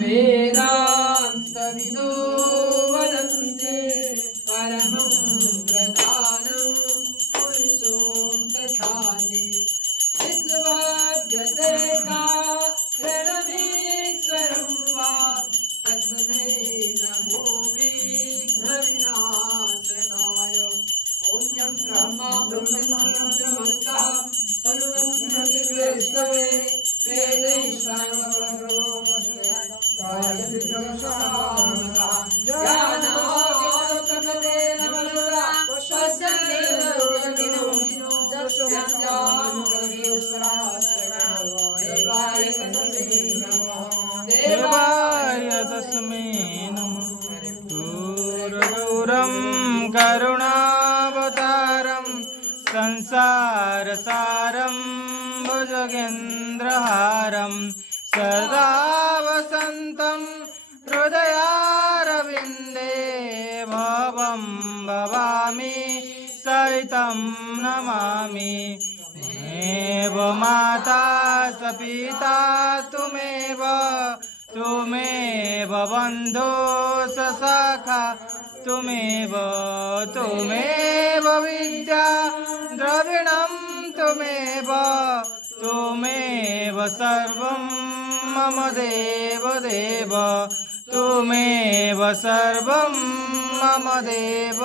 वेदान्तविदो वदन्ति परमं प्रधानं पुरुषोऽन्तथानि विश्वव्यते कारणमीश्वरं वा तस्मै नमो विघ्नविनाशनाय। ॐ ब्रह्मा ब्रह्मन्तः सर्वज्ञविष्णवे वेदैश्वरो देवाय तस्मै नमः। दूरदूरं करुणावतारं संसारसारं भुजगेन्द्रहारं सदा वसन्तं हृदयारविन्दे भवं भवामि सहितं नमामि। त्वमेव माता स पिता त्वमेव त्वमेव बन्धो स सखा त्वमेव विद्या द्रविणं त्वमेव सर्वं मम देव त्वमेव सर्वं मम देव।